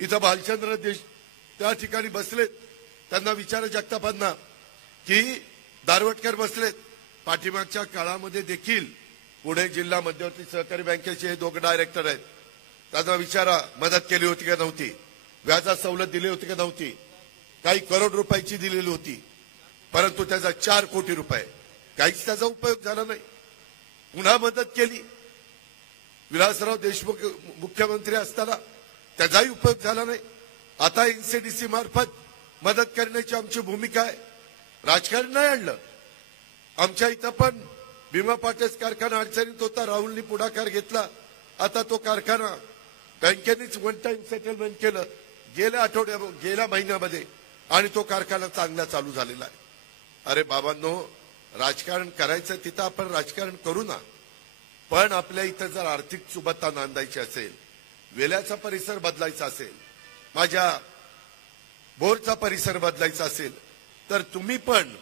इथं भालचंद्र देश त्या ठिकाणी बसलेत, त्यांना विचारा जगतापांना की दारवटकर बसलेत. पाठीमागच्या काळामध्ये देखील पुणे जिल्हा मध्यवर्ती सहकारी बँकेचे हे दोघं डायरेक्टर आहेत. त्यांना विचारा मदत केली होती का नव्हती, व्याजात सवलत दिली होती का नव्हती, काही करोड रुपयाची दिलेली होती, परंतु त्याचा 4 कोटी रुपये काहीच त्याचा उपयोग झाला नाही. पुन्हा मदत केली, विलासराव देशमुख मुख्यमंत्री असताना त्याचाही उपयोग झाला नाही. आता एनसीडीसी मार्फत मदत करण्याची आमची भूमिका आहे. राजकारण नाही आणलं. आमच्या इथं पण भीमा पाटेस कारखाना अडचणीत होता, राहुलनी पुढाकार घेतला. आता तो कारखाना बँकेनेच वन टाइम सेटलमेंट केलं गेल्या महिन्यामध्ये आणि तो कारखाना चांगला चालू झालेला आहे. अरे बाबांनो, राजकारण करायचं तिथं आपण राजकारण करू ना, पण आपल्या इथं जर आर्थिक सुबत्ता नांदायची असेल, वेल्याचा परिसर बदलायचा असेल, माझ्या बोरचा परिसर बदलायचा असेल, तर तुम्ही पण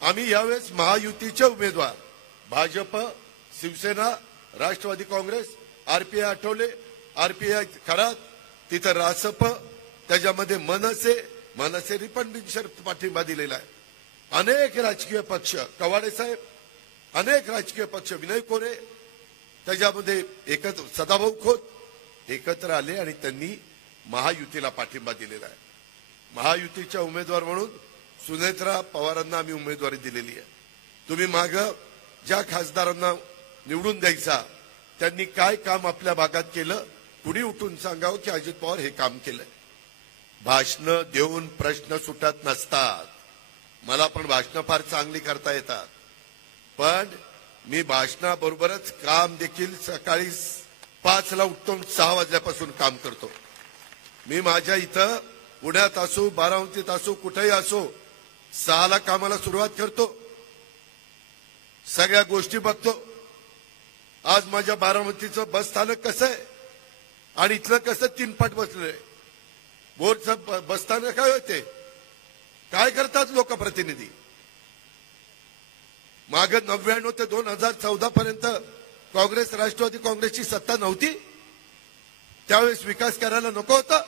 आम्ही यावेळेस महायुतीचे उमेदवार भाजप, शिवसेना, राष्ट्रवादी काँग्रेस, आरपीआय आठवले, आरपीआय खरात, तिथं रासप, त्याच्यामध्ये मनसेने पण बिनशर्त पाठिंबा दिलेला आहे. अनेक राजकीय पक्ष, कवाडे साहेब, अनेक राजकीय पक्ष, विनय कोरे, त्याच्यामध्ये एकत्र सदाभाऊ खोत एकत्र आले आणि त्यांनी महायुतीला पाठिंबा दिलेला आहे. महायुतीच्या उमेदवार म्हणून सुनेत्रा पवारांना आम्ही उमेदवारी दिलेली आहे. तुम्ही माग ज्या खासदारांना निवडून द्यायचा त्यांनी काय काम आपल्या भागात केलं, कुणी उठून सांगावं की अजित पवार हे काम केलंय. भाषण देऊन प्रश्न सुटत नसतात. मला पण भाषण फार चांगली करता येतात, पण मी भाषणाबरोबरच काम देखील सकाळी 5 ला उठतो, 6 वाजल्यापासून काम करतो. मी माझ्या इथं पुण्यात असो, बारामतीत असो, कुठेही असो, 6 ला कामाला सुरुवात करतो. सगळ्या गोष्टी बघतो. आज माझ्या बारामतीचं बस स्थानक कसं आहे आणि इथलं कसं 3 पट बसलंय. बोरचं बस स्थानक काय होते, काय करतात लोकप्रतिनिधी. मागे 99 ते 2014 पर्यंत काँग्रेस राष्ट्रवादी काँग्रेसची सत्ता नव्हती, त्यावेळेस विकास करायला नको होता.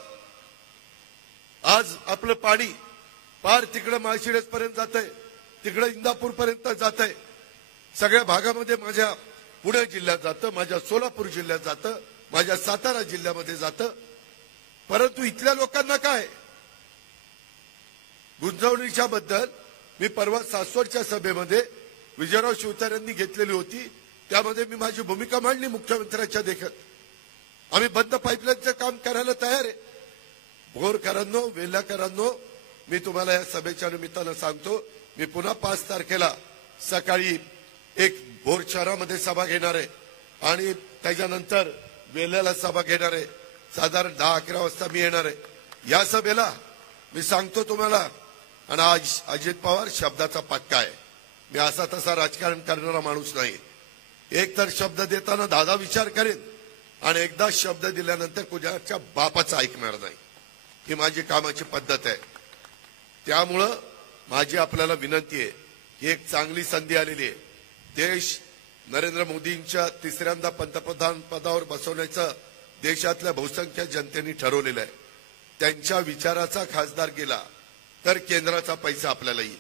आज आपलं पाणी पार तिकडे माळशिरस पर्यंत जात आहे, तिकडे इंदापूर पर्यंत जात आहे. सगळ्या भागामध्ये माझ्या पुणे जिल्ह्यात जातं, माझ्या सोलापूर जिल्ह्यात जातं, माझ्या सातारा जिल्ह्यामध्ये जातं. परंतु इथल्या लोकांना काय, गुंतवणुकीच्या बद्दल मी परवा सासवडच्या सभेमध्ये विजयराव शिवतारेंनी घेतलेली होती, त्यामध्ये मी माझी भूमिका मांडली मुख्यमंत्र्यांच्या देखत. आम्ही बंद पाईपलाईनचं काम करायला तयार आहे. भोरकरांनो, वेल्हाकरांनो, मी तुम्हाला या सभेच्या निमित्तानं सांगतो, मी पुन्हा 5 तारखेला सकाळी एक भोर शहरामध्ये सभा घेणार आहे आणि त्याच्यानंतर वेल्ह्याला सभा घेणार आहे. साधारण 10-11 वाजता मी येणार आहे. या सभेला मी सांगतो तुम्हाला, आणि आज अजित पवार शब्दाचा पक्का आहे. मी असा तसा राजकारण करणारा माणूस नाही. एक तर शब्द देताना 10 विचार करेन आणि एकदा शब्द दिल्यानंतर कुणाच्या बापाचं ऐकणार नाही. ही माझी कामाची पद्धत आहे. त्यामुळं माझी आपल्याला विनंती आहे की एक चांगली संधी आलेली आहे. देश नरेंद्र मोदींच्या 3ऱ्यांदा पंतप्रधान पदावर बसवण्याचं देशातल्या बहुसंख्य जनतेने ठरवलेलं आहे. त्यांच्या विचाराचा खासदार गेला तर केंद्राचा पैसा आपल्याला येईल,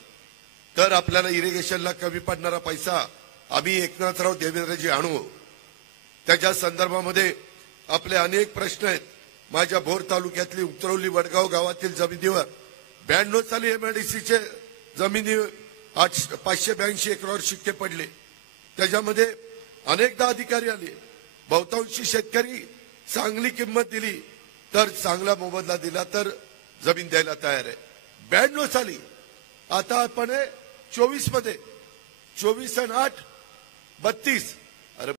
तर आपल्याला इरिगेशनला कमी पडणारा पैसा आम्ही एकनाथराव देवेंद्रजी आणू. त्याच्या संदर्भामध्ये आपले अनेक प्रश्न आहेत. माझ्या भोर तालुक्यातली उतरवली वडगाव गावातील जमिनीवर 92 साली एमआयडीसीचे जमिनी 582 एकरावर शिक्के पडले. त्याच्यामध्ये अनेकदा अधिकारी आले. बहुतांशी शेतकरी चांगली किंमत दिली तर चांगला मोबदला दिला तर जमीन द्यायला तयार आहे. 92 साली, आता आपण 24 मध्ये 24 आणि 8 32